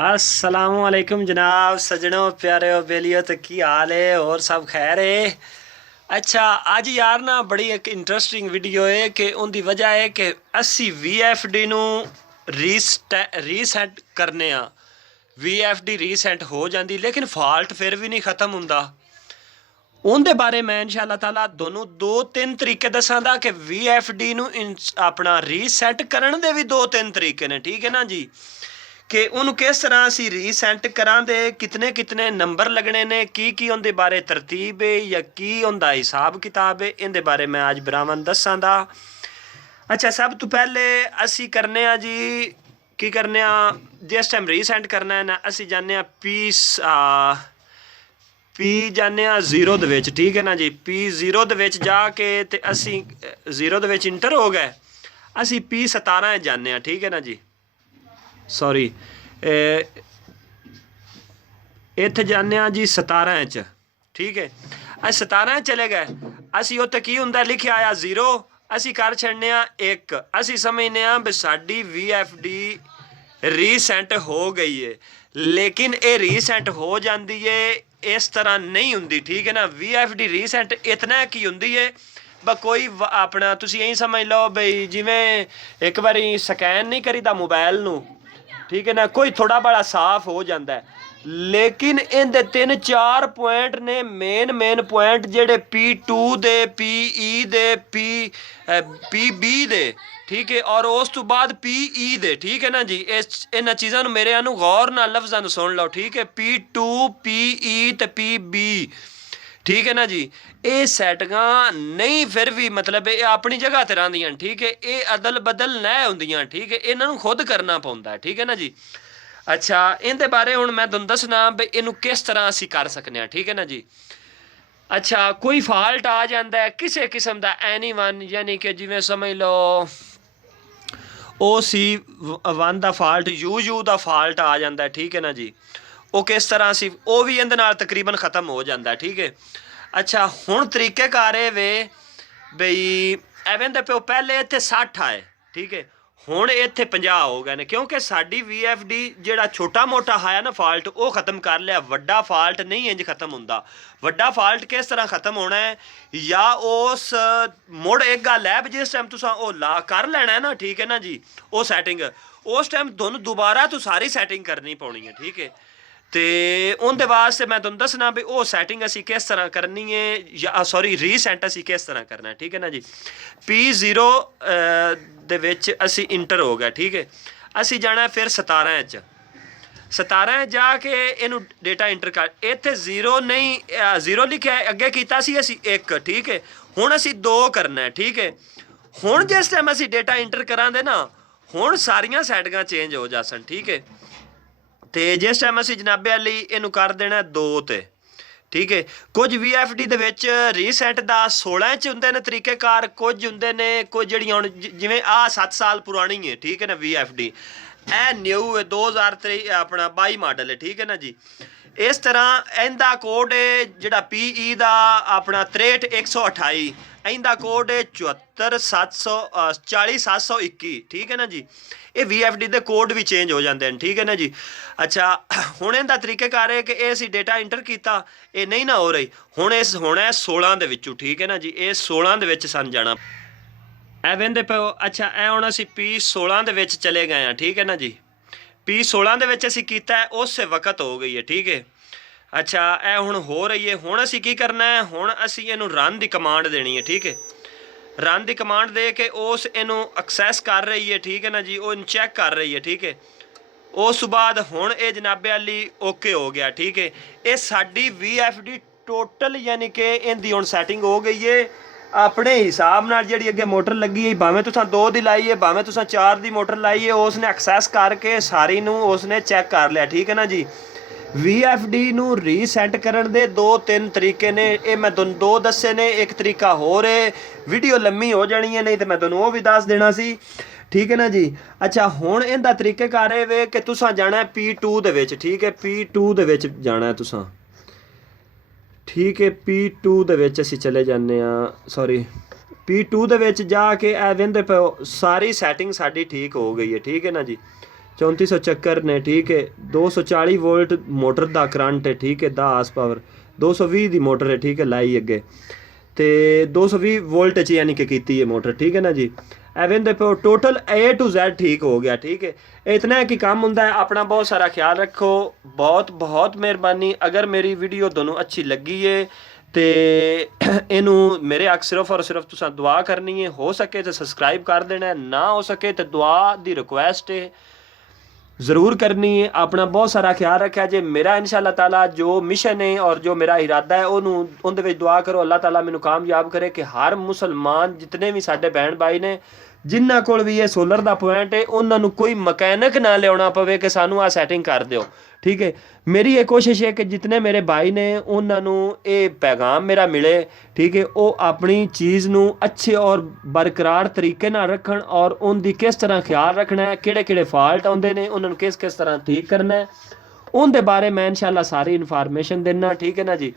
असलामुअलैकुम जनाब सजनों प्यारे बेलियो तो की हाल है और सब खैर है। अच्छा अज यार ना बड़ी एक इंटरेस्टिंग वीडियो है कि उनकी वजह है कि असी VFD नू रीसैट करने VFD रीसैट हो जाती लेकिन फॉल्ट फिर भी नहीं खत्म होंदा। उनके बारे मैं इंशाअल्लाह ताला दोनों दो तीन तरीके दसांगा कि VFD नू अपना रीसैट करने दे भी दो तीन तरीके ने, ठीक है ना जी। कि उन्होंने किस तरह असी रीसैट करा दे कितने कितने नंबर लगने ने की उनके बारे तरतीब है या की उनका हिसाब किताब है, इन बारे मैं आज बरावन दसांगा। अच्छा सब तो पहले असी करने जी की करने जिस टाइम रीसैट करना है ना असी जाने पी जाने जीरो दे विच, ठीक है ना जी। पी जीरो दे विच जाके ते असी जीरो दे विच इंटर हो गए, असी P17 जाने, ठीक है ना जी। सॉरी इत्थे जाने जी 17 च, ठीक है। अस 17 चले गए, असी उत्थे की हुंदा लिखिया आया 0, असी कर छड़ने 1, असी समझने भी साडी VFD रीसैट हो गई है। लेकिन ये रीसैट हो जाती है इस तरह नहीं हुंदी, ठीक है ना। VFD रीसैट इतना की हुंदी है कोई अपना तुसी यही समझ लो बई जिमें एक बारी स्कैन नहीं करीदा मोबाइल नू, ठीक है ना, कोई थोड़ा बड़ा साफ हो जाता है। लेकिन इनके तीन चार पॉइंट ने मेन पॉइंट जेडे P2 दे PE दे PB दे, ठीक है, और उस तो बाद PE दे, ठीक है ना जी। इस इन चीज़ों मेरे गौर नाल लफ्ज़ां सुन लो, ठीक है। P2 PE ते PB, ठीक है ना जी। ये सैटिंगा नहीं फिर भी मतलब ये अपनी जगह ते रहिंदियां, ठीक है। ये अदल बदल नै हुंदियां, ठीक है, इन्हां नूं खुद करना पौंदा है, ठीक है ना जी। अच्छा इनके बारे हुण मैं तुहानूं दसना भी इनू किस तरह असी कर सकने, ठीक है ना जी। अच्छा कोई फॉल्ट आ जाता है किसी किस्म का एनी1, यानी कि जिवें समझ लो OC1 का फॉल्ट U का फॉल्ट आ जाता है, ठीक है ना जी। वो किस तरह सी वो भी इहदे नाल तकरीबन ख़त्म हो जाता है, ठीक है। अच्छा हुण तरीकेकार ये वे बई एवें दे प्यो पहले इत्थे 60 आए, ठीक है, हुण इत्थे 50 हो गए ने, क्योंकि साडी VFD जिहड़ा छोटा मोटा है ना फॉल्ट वो खत्म कर लिया, वड्डा फॉल्ट नहीं इंज खत्म हुंदा। वड्डा फॉल्ट किस तरह खत्म होना है या उस मुड़ एक गल है जिस टाइम तुसां वो ला कर लेना है ना, ठीक है ना जी, वो सैटिंग उस टाइम दोनों दोबारा तो सारी सैटिंग करनी पौनी है, ठीक है। तो उनके वास्ते मैं तुहानूं दसना भी वो सैटिंग असी किस तरह करनी है या सॉरी रीसैट असी किस तरह करना है, ठीक है ना जी। P0 दे विच असी इंटर हो गया, ठीक है। असी जाना फिर 17 च, 17 जाके इनू डेटा इंटर कर इत्थे 0 नहीं 0 लिखा है अगे कीता सी असी 1, ठीक है। हुण असी 2 करना है, ठीक है। हुण जिस टाइम असी डेटा इंटर करांदे ना हुण सारियां सैटिंगां चेंज हो जासन, ठीक है। तो जिस टाइम असी जनाबे अली इनू कर देना 2 ते, ठीक है। कुछ VFD दे विच रीसैट दा 16 च हुंदे ने तरीकेकार, कुछ हुंदे ने कुछ जिहड़ियां हुण जिवें 7 साल पुरानी है, ठीक है ना VFD, ए न्यू है 2023 अपना 22 मॉडल है, ठीक है ना जी। इस तरह इनका कोड है जिहड़ा PE दा अपना 63128, इनका कोड है 74,721, ठीक है ना जी। ये VFD के कोड भी चेंज हो जाते हैं, ठीक है ना जी। अच्छा हुण इनका तरीकेकार है कि ये असी डेटा इंटर किया ये नहीं ना हो रही, हुण इस होना है 16 दे विचों, ठीक है ना जी। ये 16 दे विच सन जाना ए वेंदे पे। अच्छा ए हुण असी P16 दे विच चले गए हैं, ठीक है ना जी। P16 दे विच असी कीता है उस वक्त हो गई है, ठीक है। अच्छा ए हुण हो रही है, हुण असी की करना है, हुण असी इनू रन की कमांड देनी है, ठीक है। रन की कमांड दे के उस इनू एक्सैस कर रही है, ठीक है ना जी, वो इन चैक कर रही है, ठीक है। उस बाद हुण ये जनाबे अली ओके हो गया, ठीक है। ये साडी VFD टोटल यानी कि इनकी हुण सैटिंग हो गई है अपने हिसाब नाल। जिहड़ी अगे मोटर लगी है भावें तुसां 2 दी लाई है भावें तुसां 4 दी मोटर लाई है, उसने एक्सैस करके सारी नू उसने चैक कर लिया, ठीक है ना जी। VFD नू रीसैट करन दे 2-3 तरीके ने, ये मैं तुहानूं 2 दस्से ने, एक तरीका होर है। वीडियो लम्मी हो जानी है नहीं तो मैं तुहानूं वो भी दस देना सी, ठीक है ना जी। अच्छा हुण इहदा तरीकेकार ये वे कि तुसां जाना है P2 दे विच, ठीक है। P2 दे विच जाना है तुसां, ठीक है। P2 दे विच असीं चले जाने सॉरी P2 दे विच जाके ए वेंदे पे सारी सैटिंग साडी ठीक हो गई है, ठीक है ना जी। 3400 ਚੱਕਰ ਨੇ, ਠੀਕ ਹੈ। 240 ਵੋਲਟ ਮੋਟਰ ਦਾ ਕਰੰਟ ਹੈ, ਠੀਕ ਹੈ। 10 ਹਾਰਸ ਪਾਵਰ 220 ਦੀ ਮੋਟਰ ਹੈ, ਠੀਕ ਹੈ, ਲਾਈ ਅੱਗੇ ਤੇ 220 ਵੋਲਟ ਚ ਯਾਨੀ ਕਿ ਕੀਤੀ ਹੈ ਮੋਟਰ, ਠੀਕ ਹੈ ਨਾ ਜੀ। ਐਵੇਂ ਦੇ ਟੋਟਲ A to Z ਠੀਕ ਹੋ ਗਿਆ, ਠੀਕ ਹੈ। इतना है कि काम ਹੁੰਦਾ है। अपना बहुत सारा ख्याल रखो। बहुत बहुत मेहरबानी। अगर मेरी वीडियो दोनों अच्छी लगी है तो इनू मेरे अग सिर्फ और सिर्फ तुसा दुआ करनी है। हो सके तो सबसक्राइब कर देना, ना हो सके तो दुआ दी रिक्वेस्ट है ज़रूर करनी है। अपना बहुत सारा ख्याल रखा जे। मेरा इंशाअल्लाह ताला जो मिशन है और जो मेरा इरादा है उन्होंने दुआ करो अल्लाह ताला मैनू कामयाब करे कि हर मुसलमान जितने भी साडे भैन भाई ने जिन्हां कोल भी ये सोलर दा पॉइंट है उन्होंने कोई मकैनिक ना लियाना पवे कि सानू आ सैटिंग कर दिओ, ठीक है। मेरी ये कोशिश है कि जितने मेरे भाई ने उन्होंने ये पैगाम मेरा मिले, ठीक है, वो अपनी चीज़ नू अच्छे और बरकरार तरीके नाल रखन और उनकी किस तरह ख्याल रखना है, किहड़े फॉल्ट आउंदे ने उन्होंने किस तरह ठीक करना है, उनके बारे मैं इंशाअल्लाह सारी इन्फॉर्मेशन देना, ठीक है ना जी।